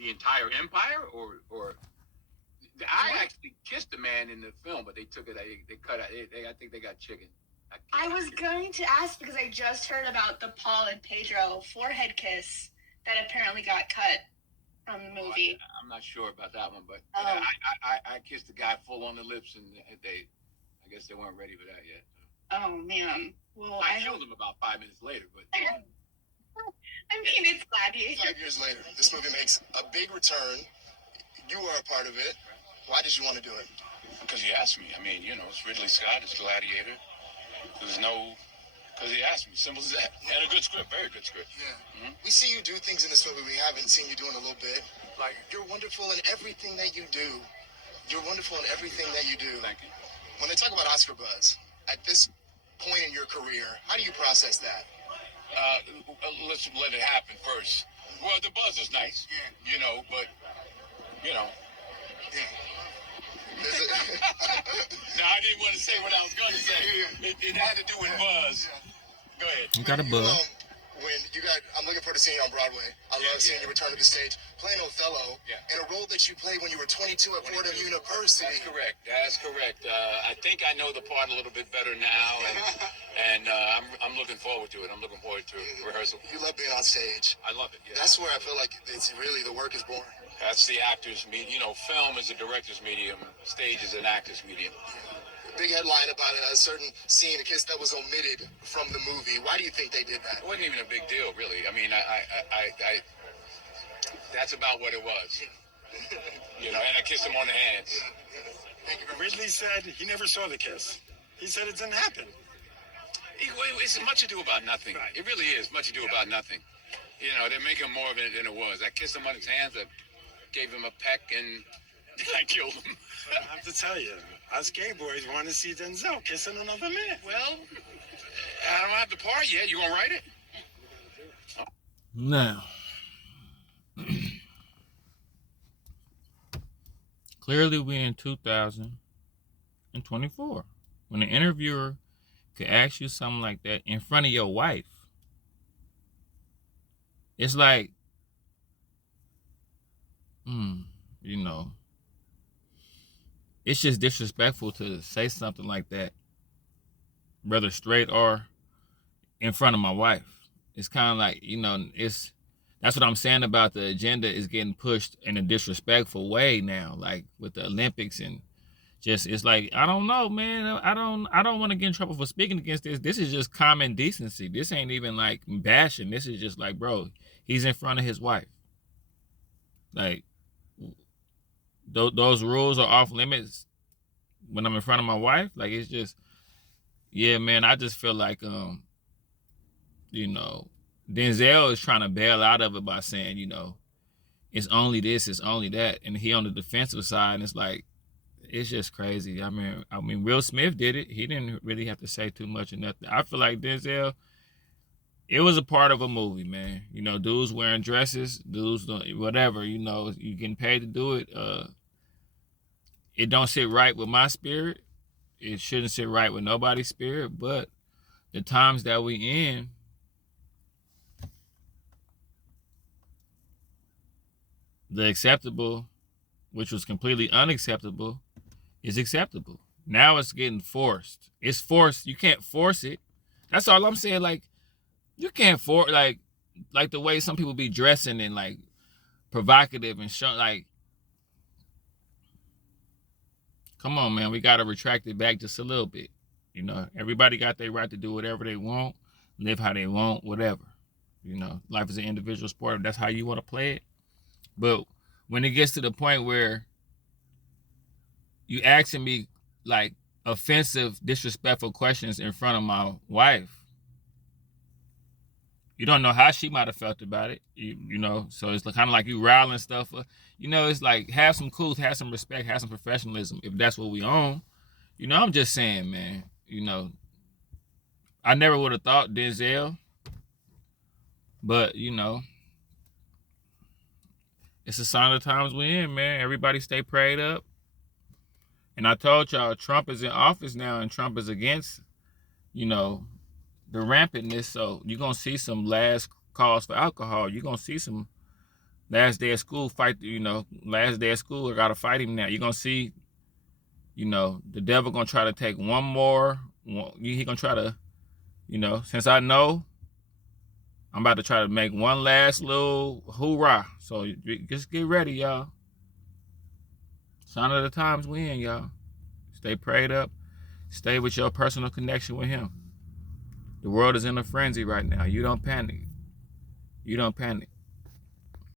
the entire empire, or I actually kissed a man in the film, but they took it. They cut out. I think they got chicken. I was going to ask because I just heard about the Paul and Pedro forehead kiss that apparently got cut from the movie. I'm not sure about that one, but I kissed the guy full on the lips, and I guess they weren't ready for that yet. Oh man. Well, I killed him about 5 minutes later, but. I mean, it's Gladiator. 5 years later, this movie makes a big return. You were a part of it. Why did you want to do it? Because he asked me. I mean, it's Ridley Scott, it's Gladiator. Because he asked me. Simple as that. And a good script, very good script. Yeah. Mm-hmm. We see you do things in this movie we haven't seen you do in a little bit. Like, you're wonderful in everything that you do. You're wonderful in everything that you do. Thank you. When they talk about Oscar buzz, at this point in your career, how do you process that? Let's let it happen first. Well, the buzz is nice, but. Yeah. No, I didn't want to say what I was going to say. It had to do with buzz. Go ahead. You got a buzz. I'm looking forward to seeing you on Broadway. I love seeing you return to the stage, playing Othello in a role that you played when you were 22 at Fordham University. That's correct. I think I know the part a little bit better now, and I'm looking forward to it. I'm looking forward to rehearsal. You love being on stage. I love it. Yeah. That's where I feel like it's really the work is born. That's the actor's medium. Film is a director's medium. Stage is an actor's medium. Big headline about a certain scene, a kiss that was omitted from the movie. Why do you think they did that? It wasn't even a big deal, really. I mean, I that's about what it was. And I kissed him on the hands. Ridley said he never saw the kiss. He said it didn't happen. It's much ado about nothing. Right. It really is much ado about nothing. They're making more of it than it was. I kissed him on his hands. I gave him a peck, and I killed him. I have to tell you, us gay boys want to see Denzel kissing another man. Well, I don't have the part yet. You gonna write it? Now, clearly we're in 2024. When an interviewer could ask you something like that in front of your wife, it's like, it's just disrespectful to say something like that, whether straight or in front of my wife. It's kind of like, that's what I'm saying about the agenda is getting pushed in a disrespectful way now, like with the Olympics, and just, it's like, I don't know, man. I don't want to get in trouble for speaking against this. This is just common decency. This ain't even like bashing. This is just like, bro, he's in front of his wife. Like, those rules are off limits when I'm in front of my wife. Like, it's just, yeah, man, I just feel like, Denzel is trying to bail out of it by saying, it's only this, it's only that. And he on the defensive side, and it's like, it's just crazy. I mean, Will Smith did it. He didn't really have to say too much or nothing. I feel like Denzel, it was a part of a movie, man. Dudes wearing dresses, dudes whatever, you getting paid to do it. It don't sit right with my spirit. It shouldn't sit right with nobody's spirit. But the times that we in, the acceptable, which was completely unacceptable, is acceptable. Now it's getting forced. It's forced. You can't force it. That's all I'm saying. Like, you can't force, like the way some people be dressing and like provocative and showing, like, come on, man. We got to retract it back just a little bit. Everybody got their right to do whatever they want, live how they want, whatever. Life is an individual sport. If that's how you want to play it. But when it gets to the point where you asking me like offensive, disrespectful questions in front of my wife, you don't know how she might have felt about it, so it's kind of like you riling stuff. It's like, have some cool, have some respect, have some professionalism, if that's what we own. I'm just saying, man, I never would have thought Denzel, but, it's a sign of the times we're in, man. Everybody stay prayed up. And I told y'all, Trump is in office now, and Trump is against, the rampantness. So you're going to see some last calls for alcohol. You're going to see some last day of school, fight, last day of school, I got to fight him now. You're going to see, the devil going to try to take one more. He going to try to, since I know, I'm about to try to make one last little hoorah. So just get ready, y'all. Sign of the times we in, y'all. Stay prayed up. Stay with your personal connection with him. The world is in a frenzy right now. You don't panic. You don't panic.